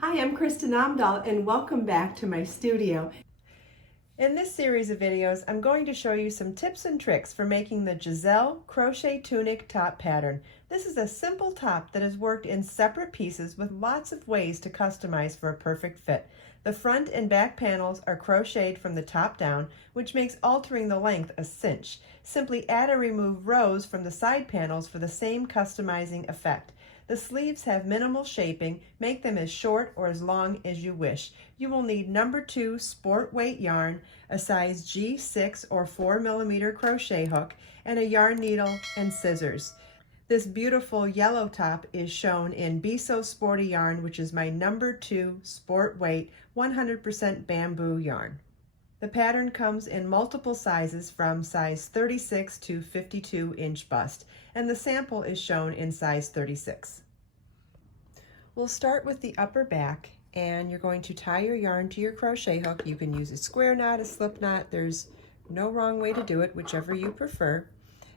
Hi, I'm Kristen Amdahl and welcome back to my studio. In this series of videos, I'm going to show you some tips and tricks for making the Giselle crochet tunic top pattern. This is a simple top that is worked in separate pieces with lots of ways to customize for a perfect fit. The front and back panels are crocheted from the top down, which makes altering the length a cinch. Simply add or remove rows from the side panels for the same customizing effect. The sleeves have minimal shaping. Make them as short or as long as you wish. You will need number 2 sport weight yarn, a size G6 or 4mm crochet hook, and a yarn needle and scissors. This beautiful yellow top is shown in Be So Sporty yarn, which is my number 2 sport weight 100% bamboo yarn. The pattern comes in multiple sizes from size 36 to 52 inch bust, and the sample is shown in size 36. We'll start with the upper back, and you're going to tie your yarn to your crochet hook. You can use a square knot, a slip knot. There's no wrong way to do it, whichever you prefer.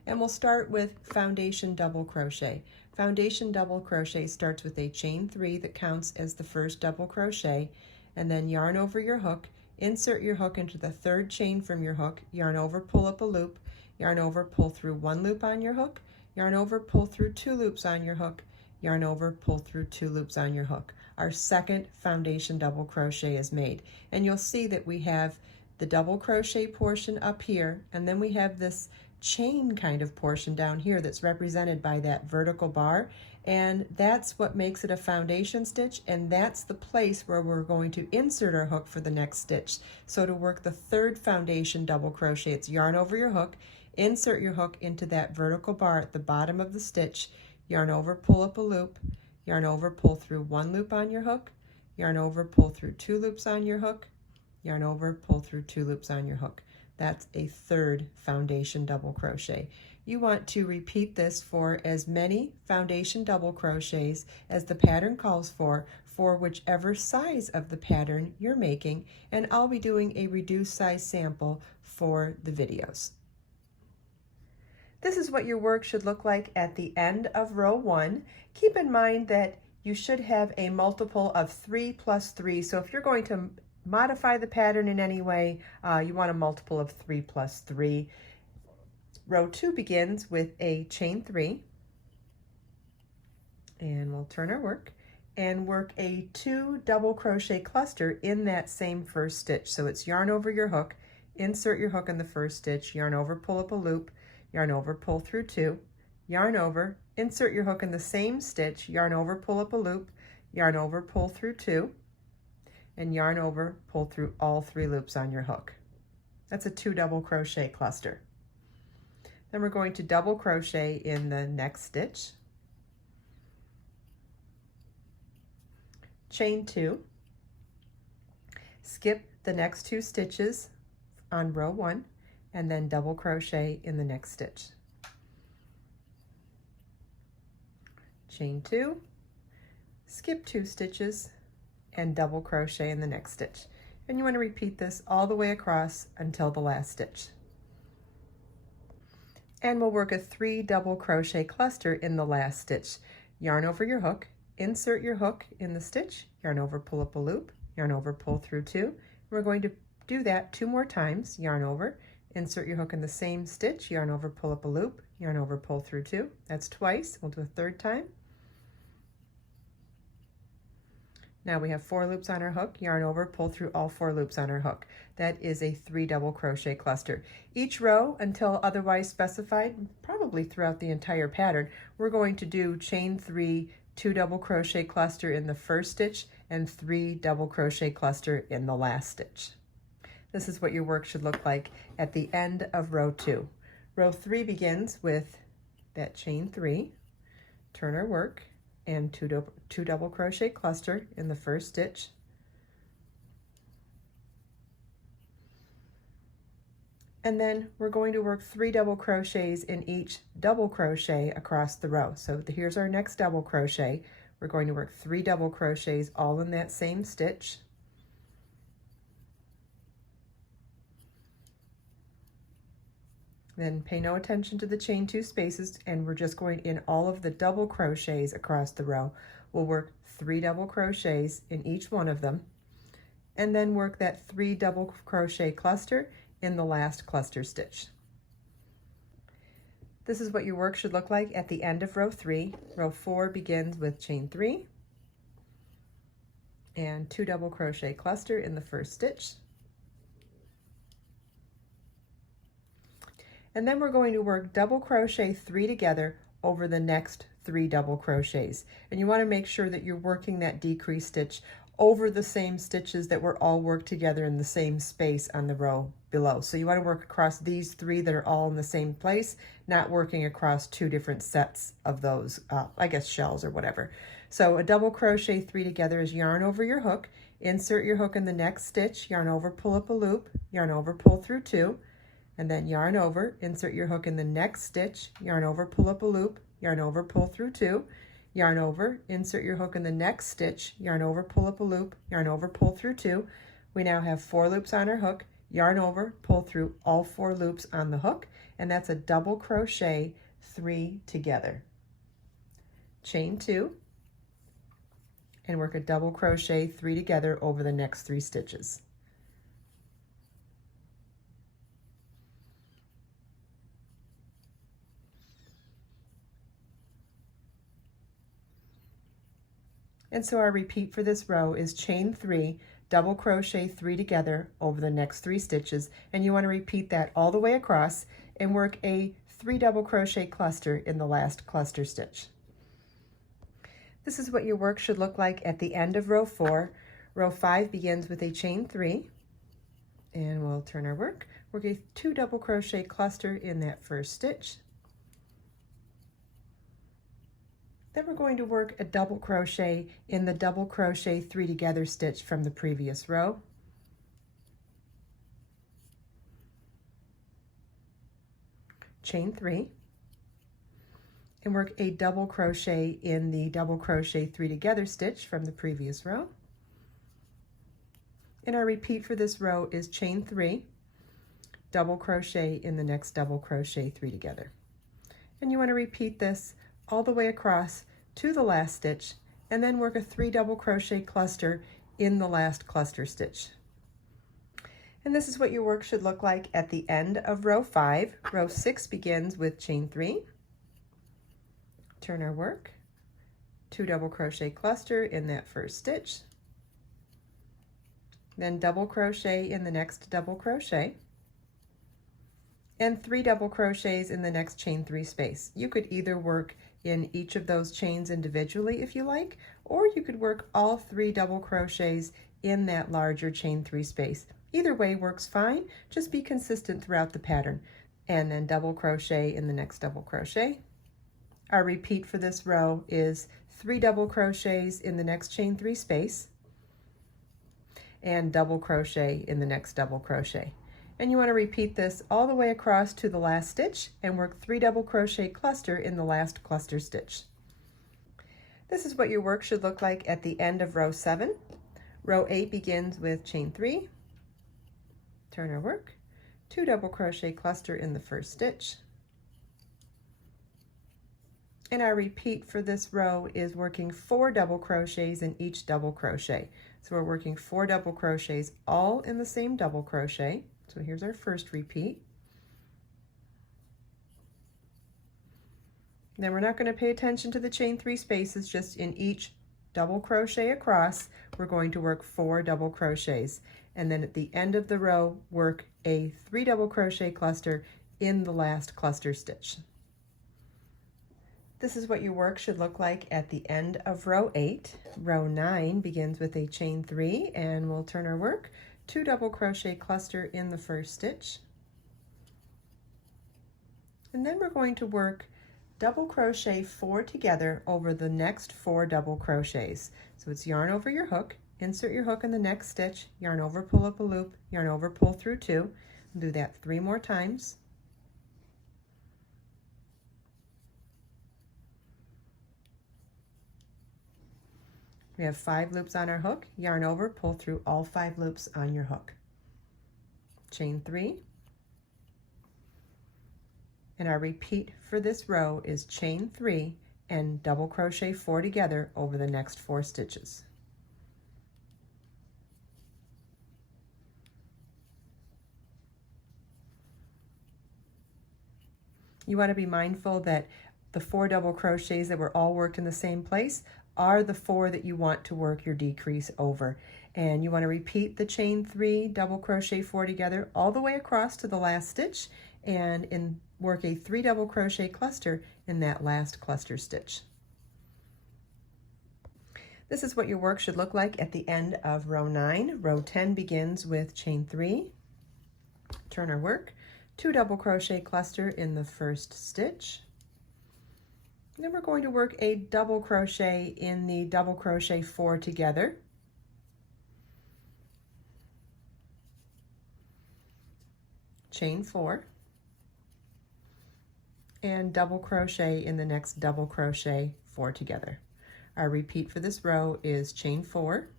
And we'll start with foundation double crochet. Foundation double crochet starts with a chain 3 that counts as the first double crochet, and then yarn over your hook. Insert your hook into the third chain from your hook, yarn over, pull up a loop, yarn over, pull through 1 loop on your hook, yarn over, pull through 2 loops on your hook, yarn over, pull through 2 loops on your hook. Our second foundation double crochet is made, and you'll see that we have the double crochet portion up here, and then we have this chain kind of portion down here that's represented by that vertical bar, and that's what makes it a foundation stitch, and that's the place where we're going to insert our hook for the next stitch. So to work the third foundation double crochet, it's yarn over your hook, insert your hook into that vertical bar at the bottom of the stitch, yarn over, pull up a loop, yarn over, pull through 1 loop on your hook, yarn over, pull through 2 loops on your hook, yarn over, pull through 2 loops on your hook. That's a third foundation double crochet. You want to repeat this for as many foundation double crochets as the pattern calls for whichever size of the pattern you're making, and I'll be doing a reduced size sample for the videos. This is what your work should look like at the end of row 1. Keep in mind that you should have a multiple of 3 plus 3, so if you're going to modify the pattern in any way, you want a multiple of 3 plus 3. Row 2 begins with a chain 3, and we'll turn our work and work a 2 double crochet cluster in that same first stitch. So it's yarn over your hook, insert your hook in the first stitch, yarn over, pull up a loop, yarn over, pull through 2, yarn over, insert your hook in the same stitch, yarn over, pull up a loop, yarn over, pull through 2, and yarn over, pull through all 3 loops on your hook. That's a 2 double crochet cluster. Then we're going to double crochet in the next stitch, chain 2, skip the next 2 stitches on row 1, and then double crochet in the next stitch. Chain 2, skip 2 stitches, and double crochet in the next stitch. And you want to repeat this all the way across until the last stitch. And we'll work a 3 double crochet cluster in the last stitch. Yarn over your hook, insert your hook in the stitch, yarn over, pull up a loop, yarn over, pull through 2. We're going to do that 2 more times. Yarn over, insert your hook in the same stitch, yarn over, pull up a loop, yarn over, pull through 2. That's twice. We'll do a third time. Now we have 4 loops on our hook, yarn over, pull through all 4 loops on our hook. That is a 3 double crochet cluster. Each row, until otherwise specified, probably throughout the entire pattern, we're going to do chain 3, 2 double crochet cluster in the first stitch, and 3 double crochet cluster in the last stitch. This is what your work should look like at the end of row 2. Row 3 begins with that chain 3, turn our work, and 2 double crochet cluster in the first stitch, and then we're going to work 3 double crochets in each double crochet across the row. So here's our next double crochet. We're going to work 3 double crochets all in that same stitch, then pay no attention to the chain 2 spaces, and we're just going in all of the double crochets across the row. We'll work 3 double crochets in each one of them, and then work that 3 double crochet cluster in the last cluster stitch. This is what your work should look like at the end of row 3. Row 4 begins with chain 3 and 2 double crochet cluster in the first stitch. And then we're going to work double crochet 3 together over the next 3 double crochets. And you want to make sure that you're working that decrease stitch over the same stitches that were all worked together in the same space on the row below. So you want to work across these 3 that are all in the same place, not working across 2 different sets of those, I guess shells or whatever. So a double crochet 3 together is yarn over your hook, insert your hook in the next stitch, yarn over, pull up a loop, yarn over, pull through 2, and then yarn over, insert your hook in the next stitch, yarn over, pull up a loop, yarn over, pull through 2, yarn over, insert your hook in the next stitch, yarn over, pull up a loop, yarn over, pull through 2. We now have 4 loops on our hook, yarn over, pull through all 4 loops on the hook, and that's a double crochet 3 together. Chain 2, and work a double crochet 3 together over the next 3 stitches. And so our repeat for this row is chain 3, double crochet 3 together over the next 3 stitches, and you want to repeat that all the way across and work a 3 double crochet cluster in the last cluster stitch. This is what your work should look like at the end of row 4. Row 5 begins with a chain 3, and we'll turn our work, work a 2 double crochet cluster in that first stitch. Then we're going to work a double crochet in the double crochet 3 together stitch from the previous row. Chain 3, and work a double crochet in the double crochet 3 together stitch from the previous row. And our repeat for this row is chain 3, double crochet in the next double crochet 3 together. And you want to repeat this all the way across to the last stitch, and then work a 3 double crochet cluster in the last cluster stitch. And this is what your work should look like at the end of row 5. Row 6 begins with chain 3, turn our work, 2 double crochet cluster in that first stitch, then double crochet in the next double crochet, and 3 double crochets in the next chain 3 space. You could either work in each of those chains individually if you like, or you could work all 3 double crochets in that larger chain 3 space. Either way works fine, just be consistent throughout the pattern. And then double crochet in the next double crochet. Our repeat for this row is 3 double crochets in the next chain 3 space, and double crochet in the next double crochet. And you want to repeat this all the way across to the last stitch and work 3 double crochet cluster in the last cluster stitch. This is what your work should look like at the end of row 7. Row 8 begins with chain 3, turn our work, 2 double crochet cluster in the first stitch. And our repeat for this row is working 4 double crochets in each double crochet. So we're working 4 double crochets all in the same double crochet. So here's our first repeat. Then we're not going to pay attention to the chain 3 spaces, just in each double crochet across, we're going to work 4 double crochets. And then at the end of the row, work a 3 double crochet cluster in the last cluster stitch. This is what your work should look like at the end of row 8. Row 9 begins with a chain 3, and we'll turn our work, 2 double crochet cluster in the first stitch. And then we're going to work double crochet 4 together over the next 4 double crochets. So it's yarn over your hook, insert your hook in the next stitch, yarn over, pull up a loop, yarn over, pull through 2. Do that 3 more times. We have 5 loops on our hook, yarn over, pull through all 5 loops on your hook. Chain 3. And our repeat for this row is chain 3, and double crochet 4 together over the next 4 stitches. You want to be mindful that the 4 double crochets that were all worked in the same place are the 4 that you want to work your decrease over. And you want to repeat the chain 3, double crochet 4 together all the way across to the last stitch, and work a 3 double crochet cluster in that last cluster stitch. This is what your work should look like at the end of row 9. Row 10 begins with chain 3, turn our work, 2 double crochet cluster in the first stitch. Then we're going to work a double crochet in the double crochet 4 together. Chain 4 and double crochet in the next double crochet 4 together. Our repeat for this row is chain 4,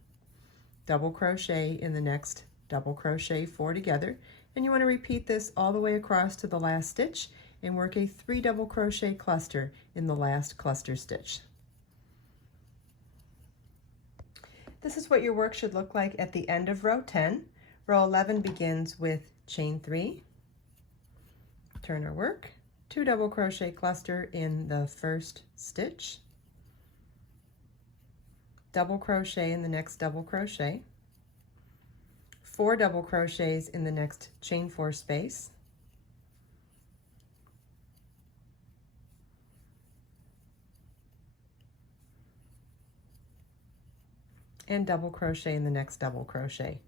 double crochet in the next double crochet 4 together, and you want to repeat this all the way across to the last stitch and work a 3 double crochet cluster in the last cluster stitch. This is what your work should look like at the end of row 10. Row 11 begins with chain 3, turn our work, 2 double crochet cluster in the first stitch, double crochet in the next double crochet, 4 double crochets in the next chain 4 space, and double crochet in the next double crochet.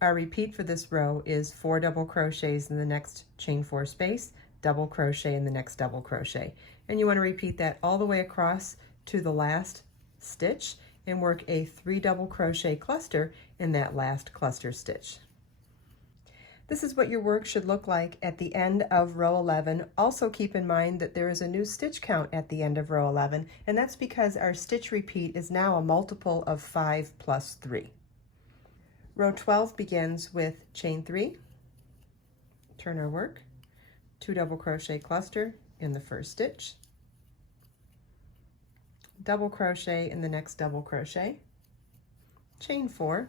Our repeat for this row is 4 double crochets in the next chain 4 space, double crochet in the next double crochet. And you want to repeat that all the way across to the last stitch and work a 3 double crochet cluster in that last cluster stitch. This is what your work should look like at the end of row 11. Also keep in mind that there is a new stitch count at the end of row 11, and that's because our stitch repeat is now a multiple of 5 plus 3. Row 12 begins with chain 3, turn our work, 2 double crochet cluster in the first stitch, double crochet in the next double crochet, chain 4,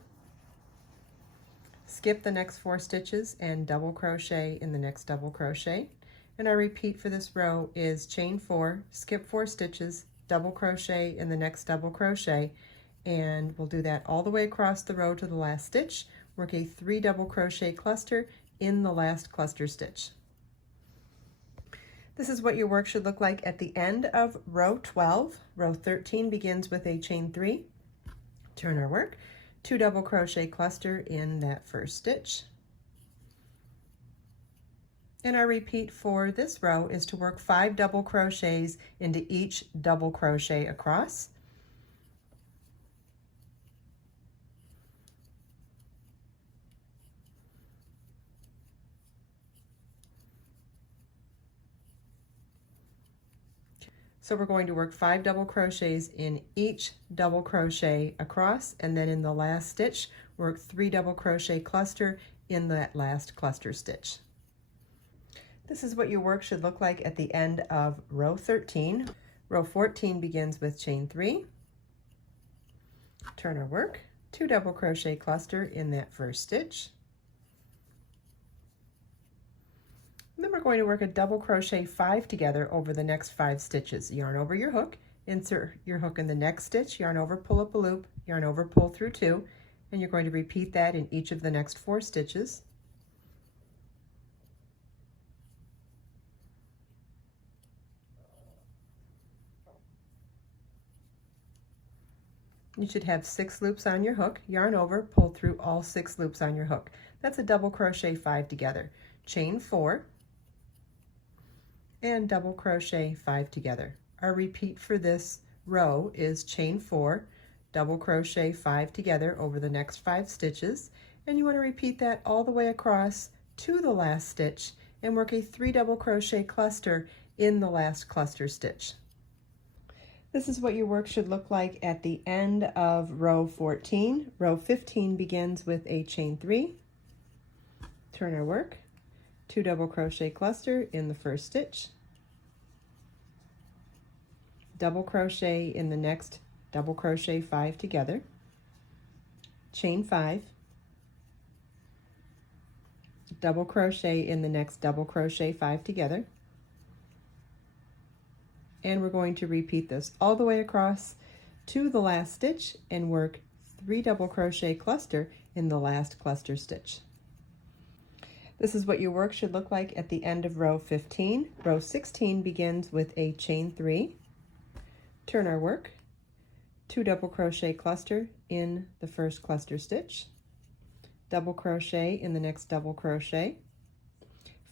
skip the next 4 stitches and double crochet in the next double crochet. And our repeat for this row is chain 4, skip 4 stitches, double crochet in the next double crochet, and we'll do that all the way across the row to the last stitch, work a 3 double crochet cluster in the last cluster stitch. This is what your work should look like at the end of row 12. Row 13 begins with a chain 3, turn our work, 2 double crochet cluster in that first stitch. And our repeat for this row is to work 5 double crochets into each double crochet across. So we're going to work 5 double crochets in each double crochet across, and then in the last stitch, work 3 double crochet cluster in that last cluster stitch. This is what your work should look like at the end of row 13. Row 14 begins with chain 3, turn our work, 2 double crochet cluster in that first stitch. And then we're going to work a double crochet 5 together over the next 5 stitches. Yarn over your hook, insert your hook in the next stitch, yarn over, pull up a loop, yarn over, pull through 2, and you're going to repeat that in each of the next 4 stitches. You should have 6 loops on your hook, yarn over, pull through all 6 loops on your hook. That's a double crochet 5 together. Chain 4, and double crochet 5 together. Our repeat for this row is chain 4, double crochet 5 together over the next 5 stitches, and you want to repeat that all the way across to the last stitch and work a 3 double crochet cluster in the last cluster stitch. This is what your work should look like at the end of row 14. Row 15 begins with a chain 3, turn our work, 2 double crochet cluster in the first stitch, double crochet in the next double crochet 5 together, chain 5, double crochet in the next double crochet 5 together, and we're going to repeat this all the way across to the last stitch and work 3 double crochet cluster in the last cluster stitch. This is what your work should look like at the end of row 15. Row 16 begins with a chain 3, turn our work, 2 double crochet cluster in the first cluster stitch, double crochet in the next double crochet,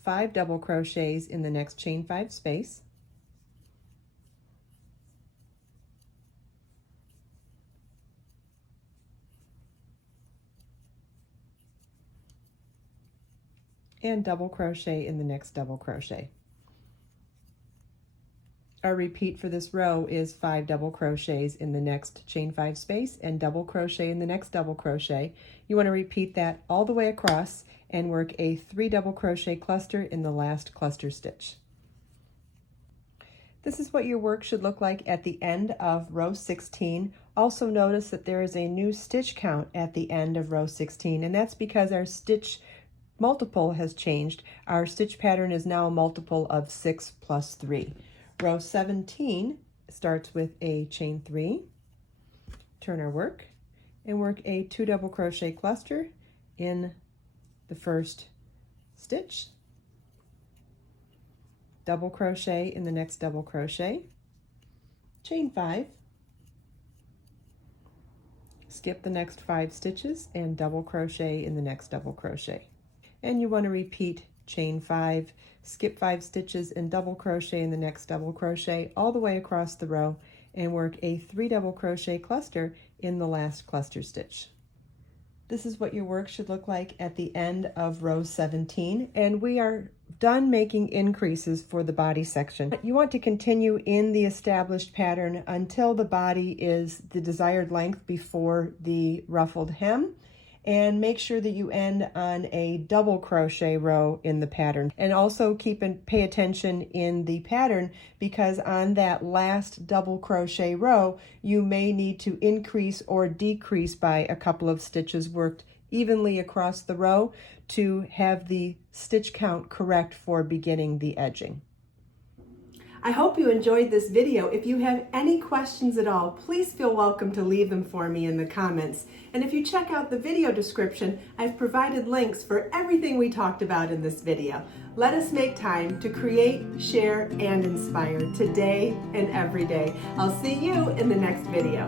5 double crochets in the next chain 5 space, and double crochet in the next double crochet. Our repeat for this row is 5 double crochets in the next chain 5 space and double crochet in the next double crochet. You want to repeat that all the way across and work a 3 double crochet cluster in the last cluster stitch. This is what your work should look like at the end of row 16. Also notice that there is a new stitch count at the end of row 16, and that's because our stitch multiple has changed. Our stitch pattern is now a multiple of 6 plus 3. Row 17 starts with a chain 3, turn our work, and work a 2 double crochet cluster in the first stitch, double crochet in the next double crochet, chain 5, skip the next 5 stitches and double crochet in the next double crochet. And you want to repeat chain 5, skip 5 stitches and double crochet in the next double crochet all the way across the row and work a 3 double crochet cluster in the last cluster stitch. This is what your work should look like at the end of row 17, and we are done making increases for the body section. You want to continue in the established pattern until the body is the desired length before the ruffled hem, and make sure that you end on a double crochet row in the pattern. And also pay attention in the pattern, because on that last double crochet row, you may need to increase or decrease by a couple of stitches worked evenly across the row to have the stitch count correct for beginning the edging. I hope you enjoyed this video. If you have any questions at all, please feel welcome to leave them for me in the comments. And if you check out the video description, I've provided links for everything we talked about in this video. Let us make time to create, share, and inspire today and every day. I'll see you in the next video.